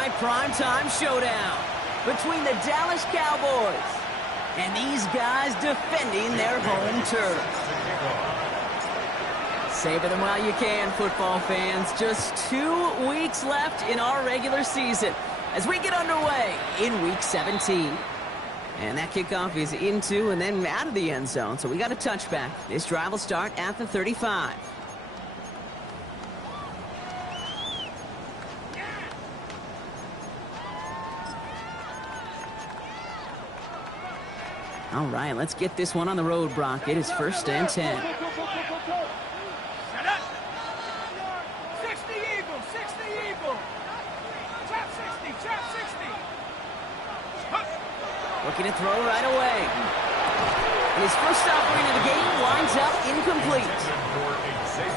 Night primetime showdown between the Dallas Cowboys and these guys defending their home turf. Savor them while you can, football fans. Just 2 weeks left in our regular season as we get underway in Week 17. And that kickoff is into and then out of the end zone, so we got a touchback. This drive will start at the 35. All right, let's get this one on the road, Brock. It is 1st and 10. Set up. 60 Eagle, 60 Eagle. Trap 60, trap 60. Looking to throw right away. And his first offering of the game winds up incomplete.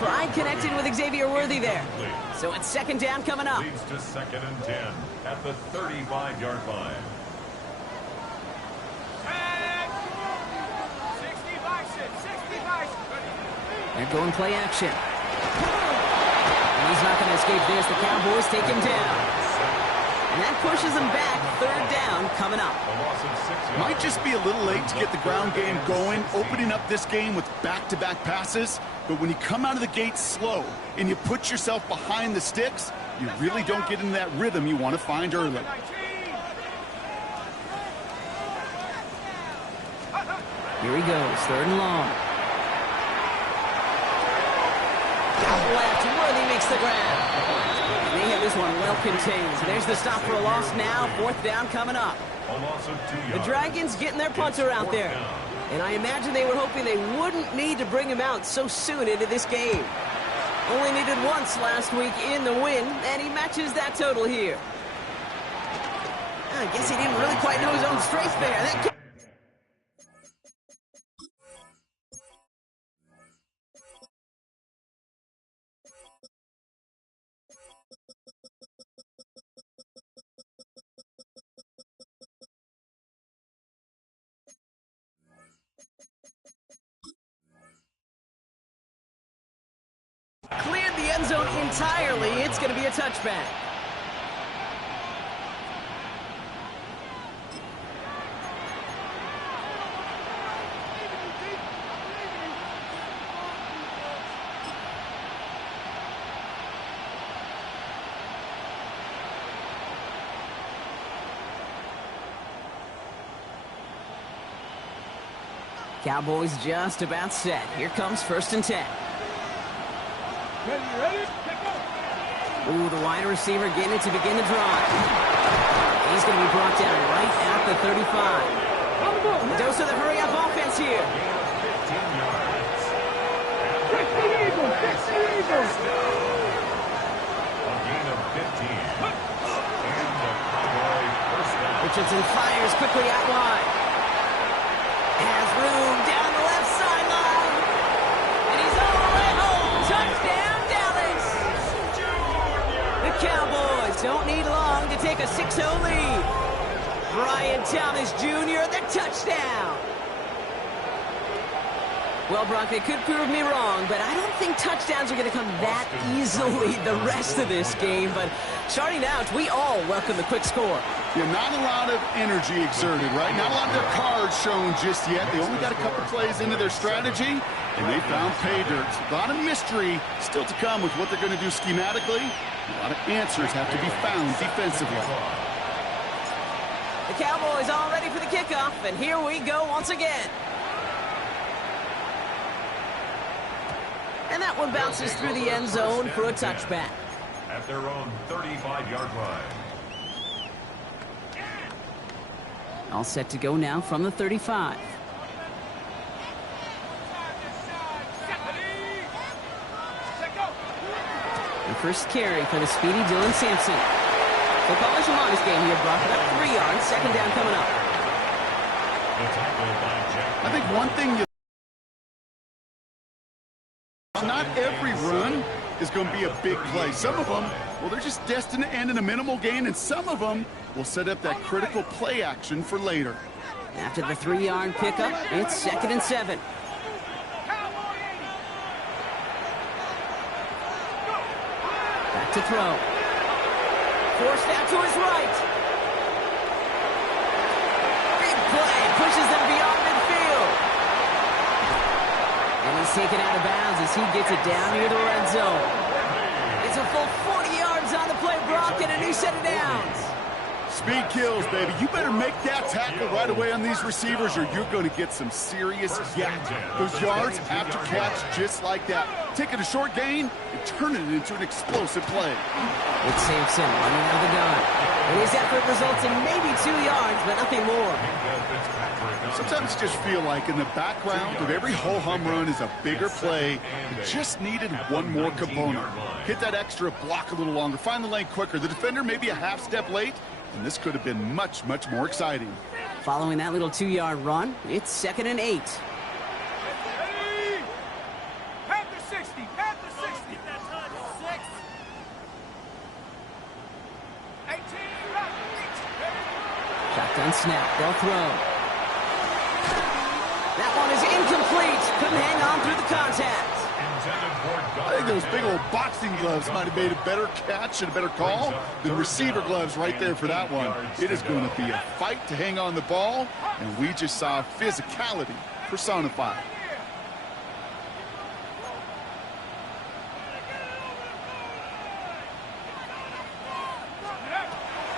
Pride connected with Xavier Worthy there. So it's 2nd down coming up. Leads to 2nd and 10 at the 35-yard line. They're going play action. And he's not going to escape this. The Cowboys take him down. And that pushes him back. 3rd down coming up. Might just be a little late to get the ground game going, opening up this game with back-to-back passes. But when you come out of the gate slow and you put yourself behind the sticks, you really don't get into that rhythm you want to find early. Here he goes, 3rd and long. Out left, Worthy makes the grab. And they have this one well contained. So there's the stop for a loss now. 4th down coming up. The Dragons getting their punter out there. And I imagine they were hoping they wouldn't need to bring him out so soon into this game. Only needed once last week in the win, and he matches that total here. I guess he didn't really quite know his own strength there. Cleared the end zone entirely. It's going to be a touchback. Cowboys just about set. Here comes 1st and 10. Ooh, the wide receiver getting it to begin the drive. He's going to be brought down right at the 35. A dose of the hurry-up offense here. 60 Eagles, 60 Eagles. A gain of 15. And the Cowboy first down. Richardson fires quickly out wide. Has room down the left sideline. And he's all the way home. Touchdown, Dallas. The Cowboys don't need long to take a 6-0 lead. Brian Thomas Jr., the touchdown. Well, Brock, they could prove me wrong, but I don't think touchdowns are going to come that easily the rest of this game. But starting out, we all welcome the quick score. Yeah, not a lot of energy exerted, right? Not a lot of their cards shown just yet. They only got a couple plays into their strategy, and they found pay dirt. A lot of mystery still to come with what they're going to do schematically. A lot of answers have to be found defensively. The Cowboys all ready for the kickoff, and here we go once again. And that one bounces through the end zone for a touchback. At their own 35-yard line. All set to go now from the 35. The first carry for the speedy Dylan Sampson. Football is a modest game here, Brock. About 3 yards, 2nd down coming up. I think one thing not every run is going to be a big play. Some of them, well, they're just destined to end in a minimal gain, and some of them will set up that critical play action for later. After the 3-yard pickup, it's 2nd and 7. Back to throw. Forced out to his right. Big play. Pushes them beyond midfield. And he's taken out of bounds as he gets it down near the red zone. It's a full 40 yards on the play, Brock, and a new set of downs. Speed kills, baby. You better make that tackle right away on these receivers or you're going to get some serious yak. Those yards after catch just like that. Taking a short gain and turning it into an explosive play. It's Sampson running out of the gun. And his effort results in maybe 2 yards, but nothing more. Sometimes you just feel like in the background of every ho-hum run is a bigger play. You just needed one more component. Hit that extra block a little longer. Find the lane quicker. The defender maybe a half step late. And this could have been much, much more exciting. Following that little 2-yard run, it's 2nd and 8. Panther 60, Panther 60. 18, Shotgun snap, they'll throw. That one is incomplete. Couldn't hang on through the contact. I think those big old boxing gloves might have made a better catch and a better call than receiver gloves right there for that one. It is going to be a fight to hang on the ball, and we just saw physicality personified.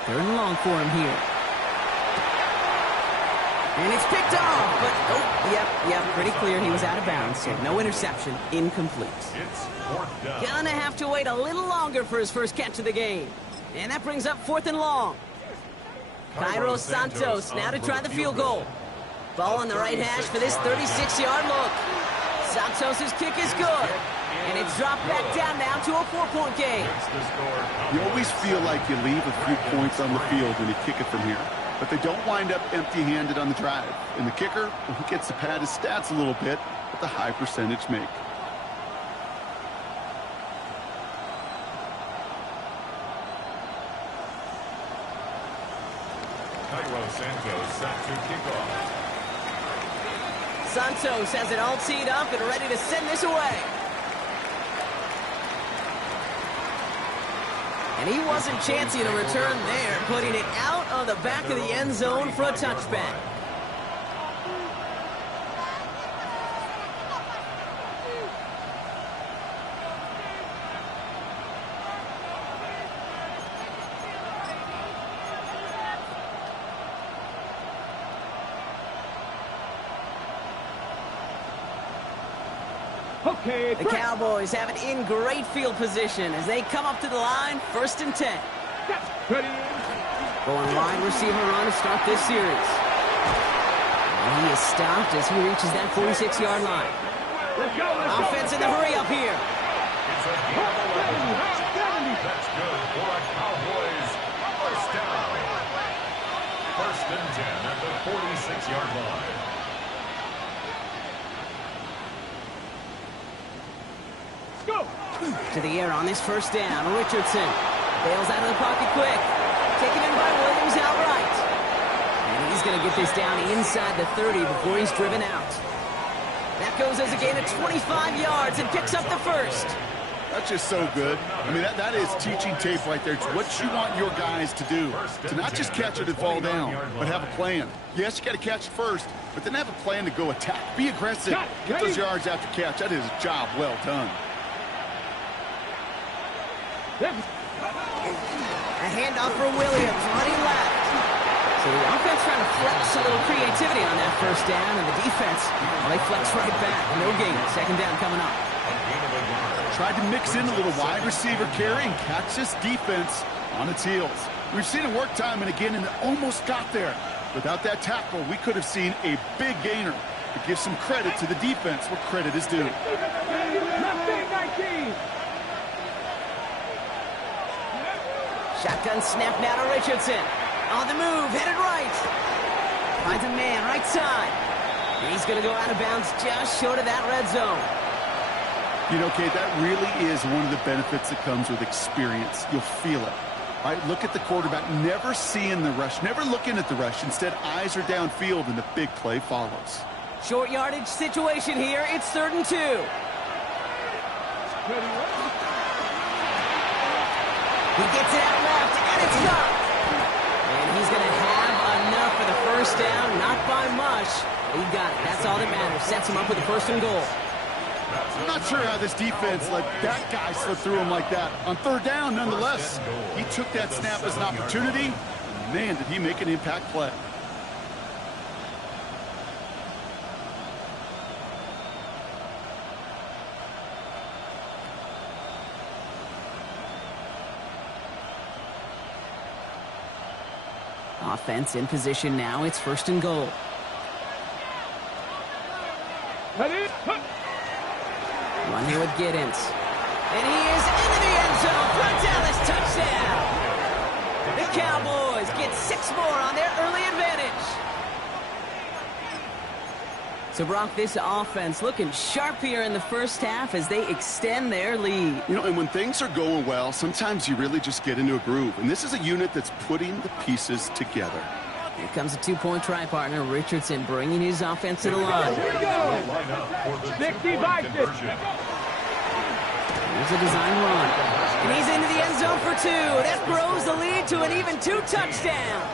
Third and long for him here. And it's picked off, but, yep, pretty clear he was out of bounds, so no interception, incomplete. Gonna have to wait a little longer for his first catch of the game. And that brings up 4th and long. Cairo Santos now to try the field goal. Ball on the right hash for this 36-yard look. Santos' kick is good. And it's dropped back down now to a 4-point game. You always feel like you leave a few points on the field when you kick it from here. But they don't wind up empty-handed on the drive. And the kicker, well, he gets to pad his stats a little bit with a high percentage make. Cairo Santos set to kick off. Santos has it all teed up and ready to send this away. And he wasn't chancing a return there, putting it out of the back of the end zone for a touchback. Okay, The Cowboys have it in great field position as they come up to the line, 1st and 10. ready. Going wide receiver run to start this series. And he is stopped as he reaches that 46-yard line. Let's go. Offense in the hurry up here. It's a gain of 11. That's good for a Cowboys first down. 1st and 10 at the 46-yard line. Go. To the air on this first down. Richardson bails out of the pocket quick. Taken in by Williams outright. And he's going to get this down inside the 30 before he's driven out. That goes as a gain of 25 yards and picks up the first. That's just so good. I mean, that is teaching tape right there. It's what you want your guys to do. To not just catch it and fall down, but have a plan. Yes, you got to catch it first, but then have a plan to go attack. Be aggressive. Get those yards after catch. That is a job well done. A handoff for Williams, running left. So the offense trying to flex a little creativity on that first down, and the defense, well, they flex right back. No gain. 2nd down coming up. Tried to mix in a little wide receiver carry and catch this defense on its heels. We've seen it work time and again, and it almost got there. Without that tackle, we could have seen a big gainer. To give some credit to the defense where credit is due. Shotgun snap now to Richardson. On the move, headed right. Finds a man, right side. And he's going to go out of bounds just short of that red zone. You know, Kate, that really is one of the benefits that comes with experience. You'll feel it. All right, look at the quarterback, never seeing the rush, never looking at the rush. Instead, eyes are downfield, and the big play follows. Short yardage situation here. It's 3rd and 2. He gets it out left. and it's gone. And he's going to have enough for the first down, not by much. He got it. That's all that matters. Sets him up with a 1st and goal. I'm not sure how this defense let that guy slip through him like that. On 3rd down, nonetheless, he took that snap as an opportunity. Man, did he make an impact play. Offense in position now. It's 1st and goal. Run here with Giddens. And he is into the end zone for a Dallas touchdown. The Cowboys get 6 more on their early advantage. So, Brock, this offense looking sharp here in the first half as they extend their lead. You know, and when things are going well, sometimes you really just get into a groove. And this is a unit that's putting the pieces together. Here comes a 2-point try partner. Richardson bringing his offense to the line. Here we go. 65. Here's a design run. And he's into the end zone for 2. That grows the lead to an even 2 touchdowns.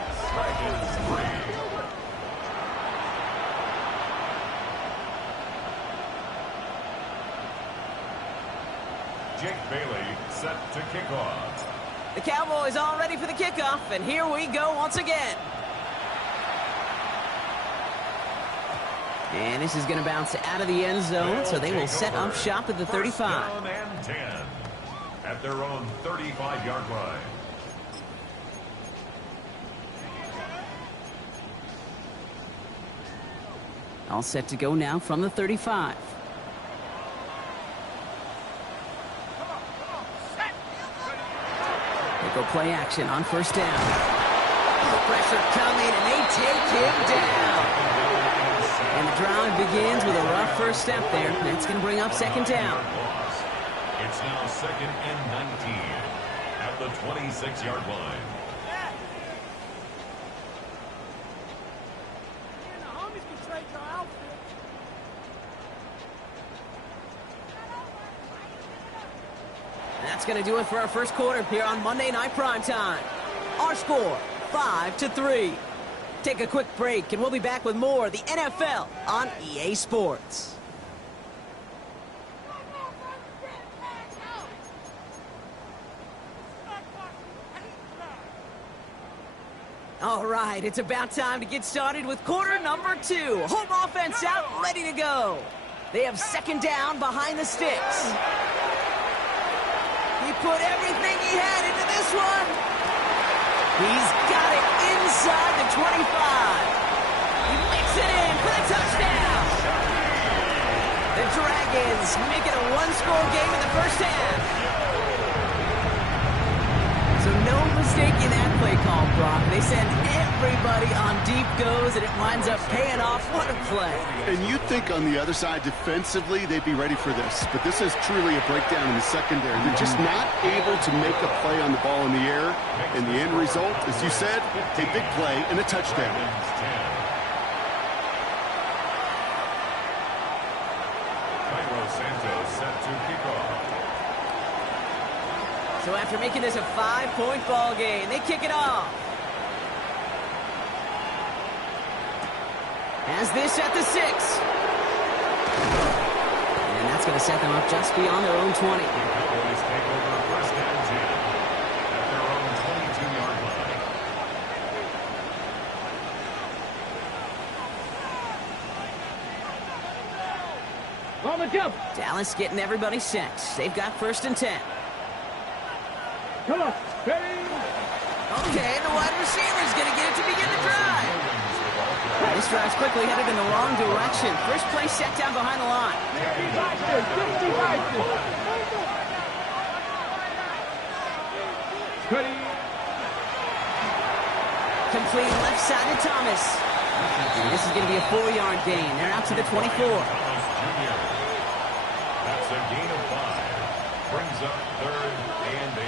Jake Bailey set to kick off. The Cowboys all ready for the kickoff, and here we go once again. And this is going to bounce out of the end zone, so they will set up shop at the 35. 1st down and 10 at their own 35-yard line. All set to go now from the 35. They go play action on 1st down. Pressure coming, and they take him down. And the drive begins with a rough first step there. That's going to bring up 2nd down. It's now 2nd and 19 at the 26-yard line. And that's going to do it for our first quarter here on Monday Night Primetime. Our score, 5-3. Take a quick break, and we'll be back with more of the NFL on EA Sports. All right, it's about time to get started with quarter number 2. Home offense out, ready to go. They have 2nd down behind the sticks. He put everything he had into this one. He's got it inside the 25. He makes it in for the touchdown. The Dragons make it a 1-score game in the first half. So no mistaking that play call, Brock. They send everybody on deep goes, and it winds up paying off. What a play. And you'd think on the other side, defensively, they'd be ready for this. But this is truly a breakdown in the secondary. They're just not able to make a play on the ball in the air. And the end result, as you said, a big play and a touchdown. So after making this a 5-point ball game, they kick it off. As this at the 6. And that's going to set them up just beyond their own 20. Cowboys take over 1st and 10 at their own 22-yard line. On the jump. Dallas getting everybody set. They've got 1st and 10. Come on. Ready? Okay, the wide receiver's going to get it to begin the drive. This drive's quickly headed in the wrong direction. First play set down behind the line. 65. Ready? Complete left side to Thomas. And this is going to be a 4-yard gain. They're out to the 24. That's a gain of 5. Brings up 3rd and 8.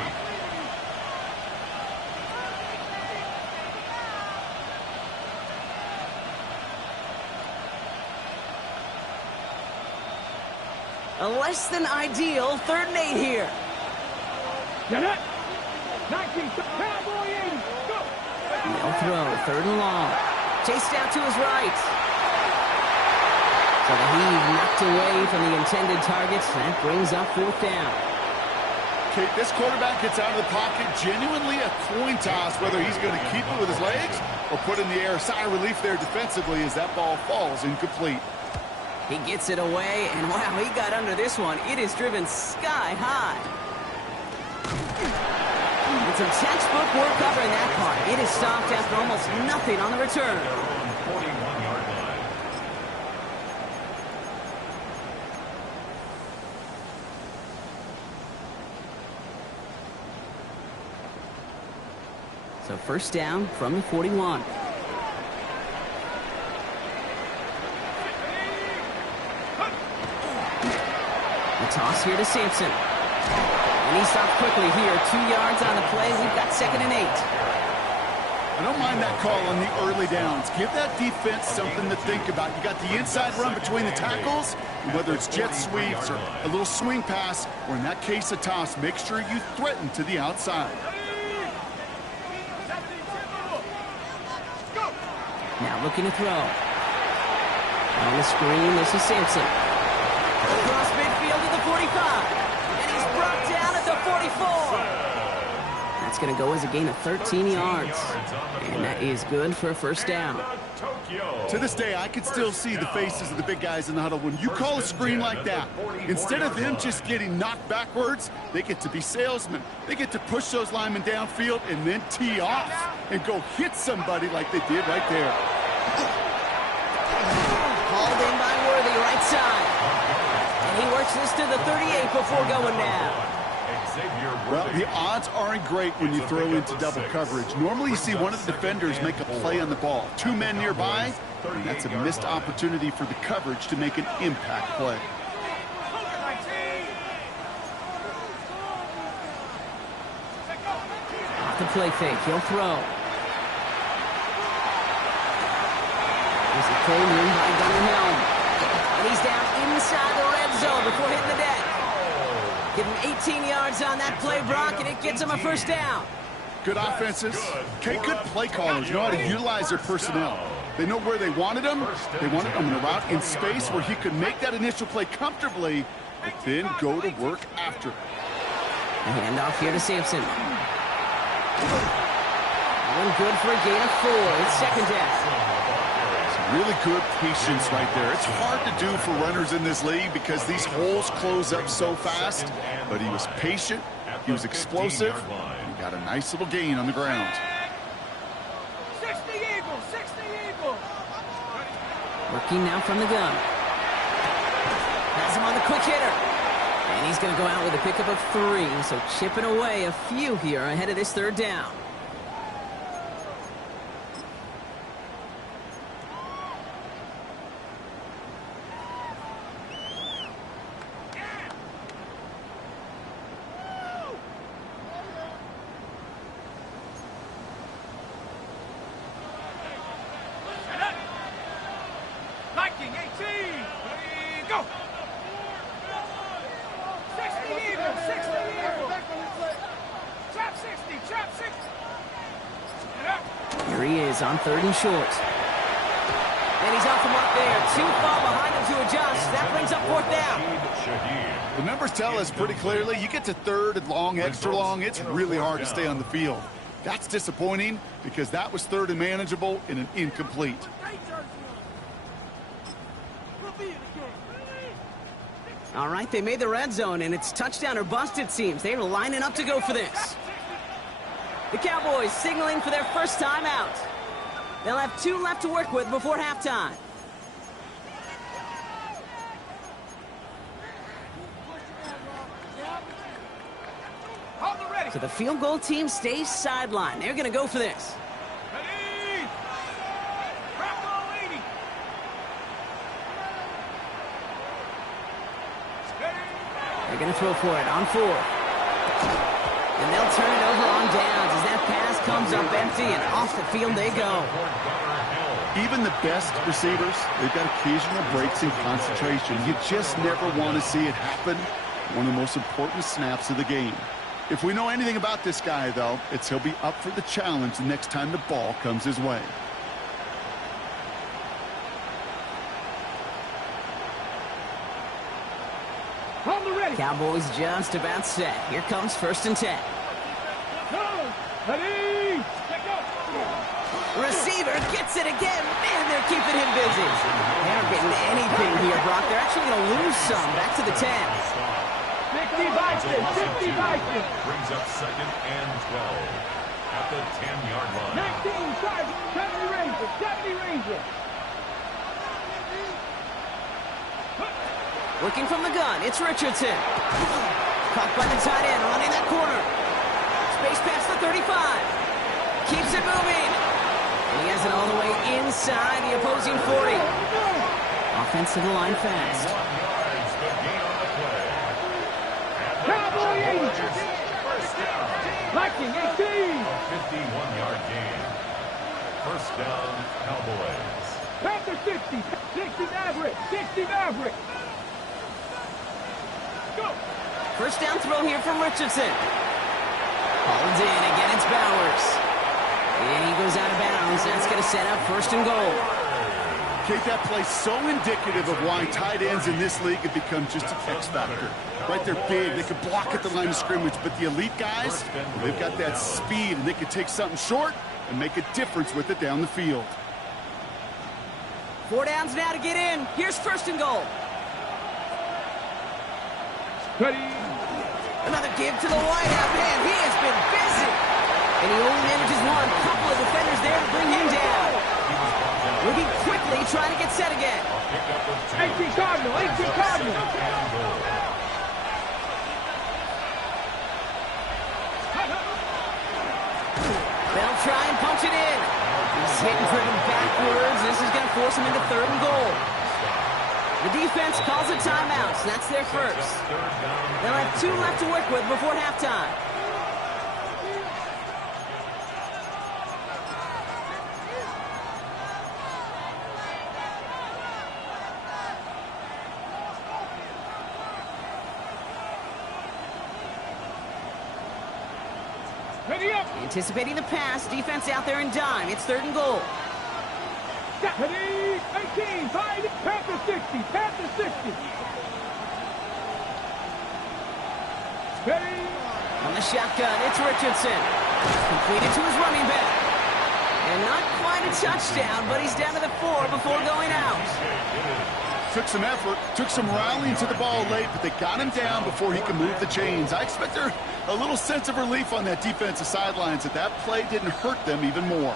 A less than ideal 3rd and 8 here. Get it. 19. Cowboy throw. 3rd and long. Chased out to his right. So the heave knocked away from the intended targets. That brings up 4th down. Okay, this quarterback gets out of the pocket, genuinely a coin toss, whether he's going to keep it with his legs or put it in the air. Sigh of relief there defensively as that ball falls incomplete. He gets it away, and wow, he got under this one. It is driven sky high. And some textbook work covering that part. It is stopped after almost nothing on the return. 41-yard line. So 1st down from the 41. The toss here to Sampson. And he stops quickly here. 2 yards on the play. We've got 2nd and 8. I don't mind that call on the early downs. Give that defense something to think about. You got the inside run between the tackles, and whether it's jet sweeps or a little swing pass, or in that case a toss, make sure you threaten to the outside. Now looking to throw. On the screen, this is Sampson. Across midfield to the 45. And he's brought down at the 44. That's going to go as a gain of 13 yards. And that is good for a 1st down. To this day, I can still see the faces of the big guys in the huddle. When you call a screen like that, instead of them just getting knocked backwards, they get to be salesmen. They get to push those linemen downfield and then tee off and go hit somebody like they did right there. Hauled in by Worthy, right side. And he works this to the 38 before going down. Well, the odds aren't great when you throw into double coverage. Normally you see one of the defenders make a play on the ball. 2 men nearby, and that's a missed opportunity for the coverage to make an impact play. Off the play fake, he'll throw. There's a throw in by Gunnerhelm. And he's down inside the red zone before hitting the deck. Give him 18 yards on that play, Brock, and it gets him a 1st down. Good offenses. Okay, good play callers know how to utilize their personnel. They know where they wanted him. They wanted him in a route in space where he could make that initial play comfortably, but then go to work after it. A handoff here to Sampson. One good for a gain of 4. It's 2nd down. Really good patience right there. It's hard to do for runners in this league because these holes close up so fast, but he was patient, he was explosive, and he got a nice little gain on the ground. 60 Eagles, 60 Eagles. Working now from the gun. Has him on the quick hitter. And he's going to go out with a pickup of 3, so chipping away a few here ahead of this 3rd down. Viking 18. Go. 60 Eagles, 60 Eagles. Trap 60, trap 60. Here he is on 3rd and short. And he's off him up there. 2 fall behind him to adjust. That brings up 4th down. The numbers tell us pretty clearly, you get to 3rd and long, extra long, it's really hard to stay on the field. That's disappointing because that was 3rd and manageable and an incomplete. All right, they made the red zone, and it's touchdown or bust, it seems. They're lining up to go for this. The Cowboys signaling for their 1st time out. They'll have 2 left to work with before halftime. So the field goal team stays sidelined. They're going to go for this. Ready? Trap ball 80. They're going to throw for it on 4th. And they'll turn it over on downs as that pass comes up empty and off the field they go. Even the best receivers, they've got occasional breaks in concentration. You just never want to see it happen. One of the most important snaps of the game. If we know anything about this guy, though, it's he'll be up for the challenge the next time the ball comes his way. Cowboys just about set. Here comes 1st and 10. Ready? Receiver gets it again. Man, they're keeping him busy. They aren't getting anything here, Brock. They're actually going to lose some. Back to the 10. 50 Vikings, 50 Vikings. Brings up 2nd and 12 at the 10-yard line. 19 Chargers, 70 Rangers, 70 Rangers. Looking from the gun, it's Richardson. Caught by the tight end, running that corner. Space past the 35. Keeps it moving. And he has it all the way inside the opposing 40. Offensive line fast. 1 yards, the gain on the play. Cowboy 80. First down. Viking 18. A 51-yard gain. First down, Cowboys. Panther 60. 60 Maverick. 60 Maverick. Go. First down throw here from Richardson. Hauled in, again it's Bowers. And he goes out of bounds. That's going to set up 1st and goal. Kate, that play so indicative of why tight ends in this league have become just an X factor. Right, they're big, they can block at the line of scrimmage, but the elite guys, they've got that speed, and they can take something short and make a difference with it down the field. 4 downs now to get in. Here's 1st and goal. Ready? Another give to the wideout. Man, he has been busy. And he only manages one. Couple of defenders there to bring him down. Looking quickly, trying to get set again. 18 Cardinal, 18 Cardinal. They'll try and punch it in. He's hit and driven backwards. This is going to force him into 3rd and goal. The defense calls a timeout. So that's their first. They'll have 2 left to work with before halftime. Ready up. Anticipating the pass. Defense out there in dime. It's 3rd and goal. Ready? 18, 5, Panther 60, Panther 60. Ready? On the shotgun, it's Richardson. Completed to his running back. And not quite a touchdown, but he's down to the 4 before going out. Took some effort, took some rallying to the ball late, but they got him down before he could move the chains. I expect there a little sense of relief on that defensive sidelines that play didn't hurt them even more.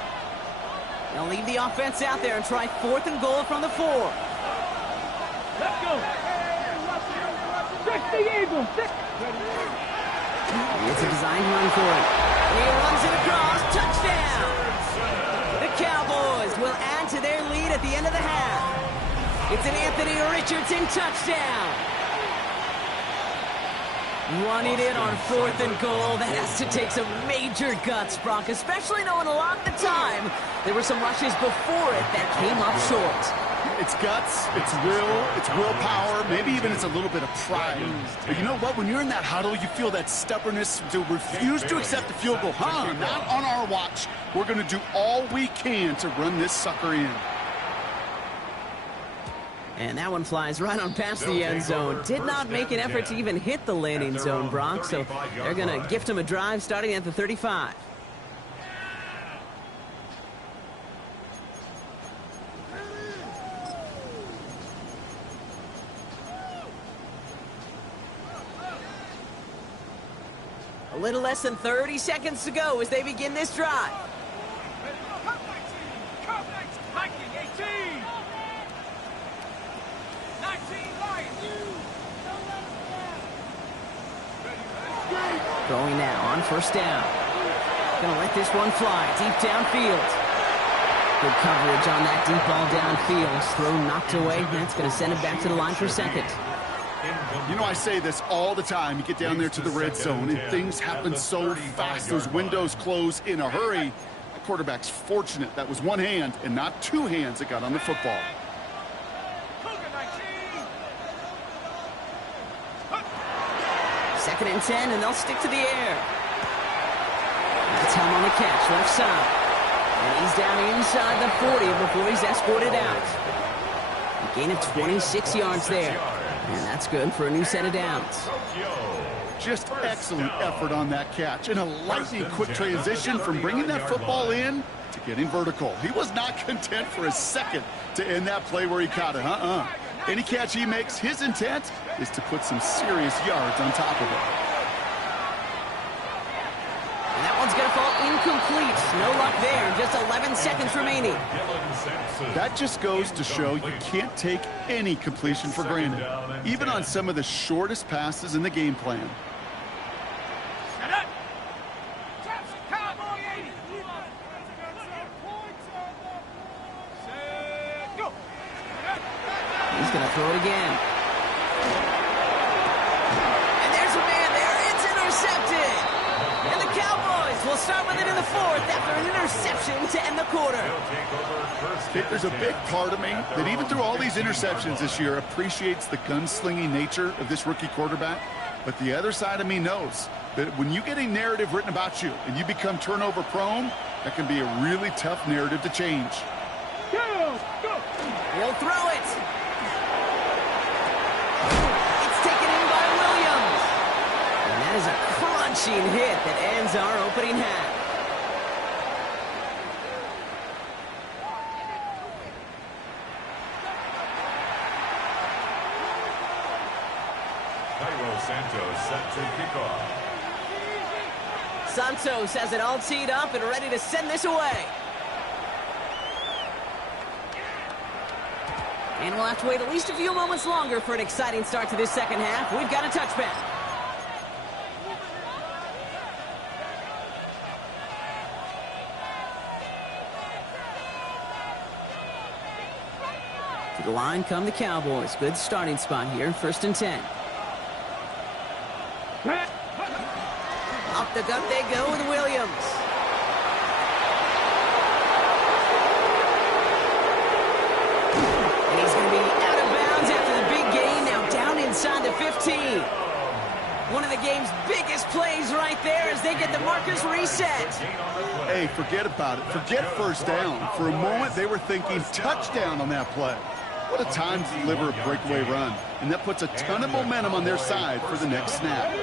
They'll leave the offense out there and try 4th and goal from the 4. Let's go. 60 Eagles. It's a designed run for it. And he runs it across. Touchdown! The Cowboys will add to their lead at the end of the half. It's an Anthony Richardson touchdown. Running it on 4th and goal. That has to take some major guts, Brock, especially knowing a lot of the time there were some rushes before it that came up short. It's guts, it's will, it's willpower, maybe even it's a little bit of pride. But you know what? When you're in that huddle, you feel that stubbornness to refuse to accept the field goal. Not on our watch. We're going to do all we can to run this sucker in. And that one flies right on past the end zone. Did not make an effort to even hit the landing zone, Brock, so they're going to gift him a drive starting at the 35. A little less than 30 seconds to go as they begin this drive. Throwing now on 1st down. Gonna let this one fly deep downfield. Good coverage on that deep ball downfield. Throw knocked away. That's gonna send him back to the line for 2nd. You know, I say this all the time. You get down there to the red zone, and things happen so fast. Those windows close in a hurry. The quarterback's fortunate that was one hand and not 2 hands that got on the football. 2nd 2nd and 10, and they'll stick to the air. That's him on the catch, left side. And he's down inside the 40 before he's escorted out. A gain of 26 yards there. And that's good for a new set of downs. Just excellent effort on that catch. And a lightning quick transition from bringing that football in to getting vertical. He was not content for a second to end that play where he caught it. Any catch he makes, his intent is to put some serious yards on top of it. And that one's going to fall incomplete. No luck there. Just 11 seconds remaining. That just goes to show you can't take any completion for granted, even on some of the shortest passes in the game plan. He's going to throw it again. And there's a man there. It's intercepted. And the Cowboys will start with it in the 4th after an interception to end the quarter. There's a big part of me that even through all these interceptions this year appreciates the gunslinging nature of this rookie quarterback. But the other side of me knows that when you get a narrative written about you and you become turnover prone, that can be a really tough narrative to change. He'll throw it. It's taken in by Williams. And that is a crunching hit that ends our opening half. Santos set to kick off. Santos has it all teed up and ready to send this away. And we'll have to wait at least a few moments longer for an exciting start to this second half. We've got a touchback. To the line come the Cowboys. Good starting spot here, 1st and 10. Up the gut they go with Williams. And he's going to be out of bounds after the big gain. Now down inside the 15. One of the game's biggest plays right there as they get the markers reset. Hey, forget about it. Forget first down. For a moment, they were thinking touchdown on that play. What a time to deliver a breakaway run. And that puts a ton of momentum on their side for the next snap.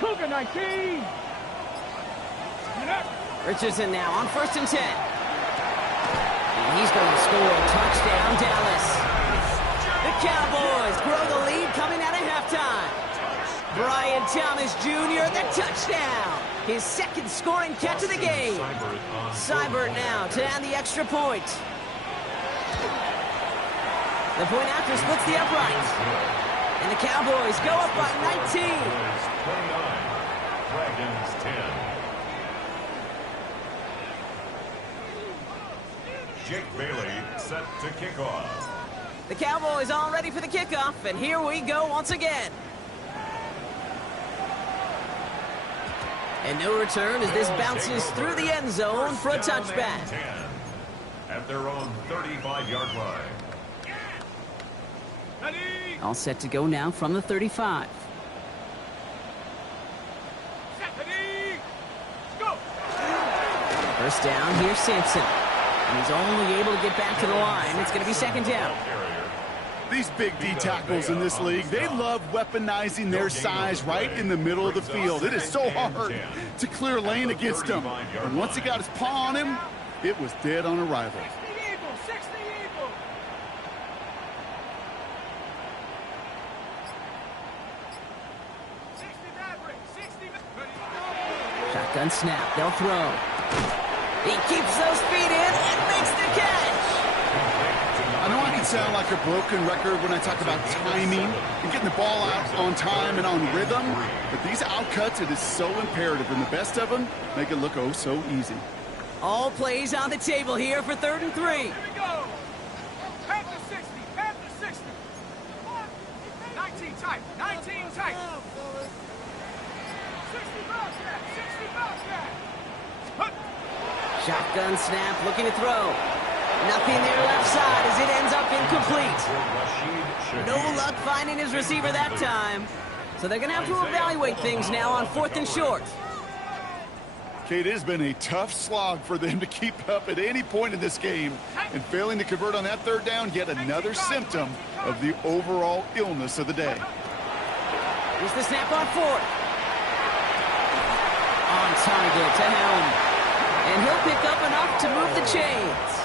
Cougar 19. Richardson now on 1st and 10. And he's going to score a touchdown, Dallas. The Cowboys grow the lead coming out of halftime. Brian Thomas Jr., the touchdown. His 2nd scoring catch of the game. Seibert now to add the extra point. The point after splits the upright. And the Cowboys go up by 19. 29, Dragons 10. Jake Bailey set to kick off. The Cowboys all ready for the kickoff, and here we go once again. And no return as this bounces through the end zone for a touchback. 10 at their own 35-yard line. All set to go now from the 35. First down, here's Sampson. And he's only able to get back to the line. It's going to be 2nd down. These big D tackles in this league, they love weaponizing their size right in the middle of the field. It is so hard to clear lane against him. And once he got his paw on him, it was dead on arrival. Shotgun snap, they'll throw. He keeps those feet in and makes the catch. I know I can sound like a broken record when I talk about timing and getting the ball out on time and on rhythm, but these outcuts, it is so imperative, and the best of them make it look oh so easy. All plays on the table here for 3rd and 3. Here we go. Pass to 60. Pass to 60. 19 tight. 19 tight. 60 Bobcat. 60 Bobcat. Shotgun snap, looking to throw. Nothing there left side as it ends up incomplete. No luck finding his receiver that time. So they're going to have to evaluate things now on 4th and short. It has been a tough slog for them to keep up at any point in this game. And failing to convert on that 3rd down, yet another symptom of the overall illness of the day. Here's the snap on 4th. On target to Helm. And he'll pick up enough to move the chains.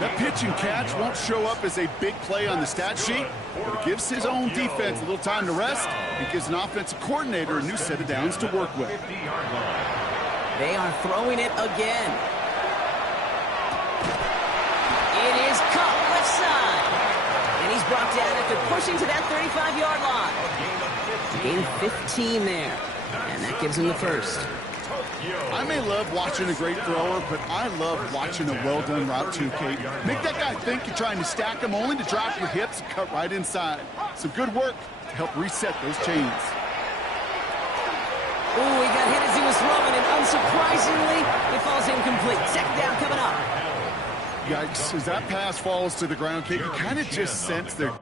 That pitch and catch won't show up as a big play on the stat sheet, but it gives his own defense a little time to rest and gives an offensive coordinator a new set of downs to work with. They are throwing it again. It is caught left side. And he's brought down after pushing to that 35-yard line. Gain 15 there. And that gives him the first. I may love watching a great thrower, but I love watching a well-done route too, Kate. Make that guy think you're trying to stack him only to drop your hips and cut right inside. Some good work to help reset those chains. Ooh, he got hit as he was throwing, and unsurprisingly, it falls incomplete. 2nd down coming up. Yikes, as that pass falls to the ground, Kate, you kind of just sense they're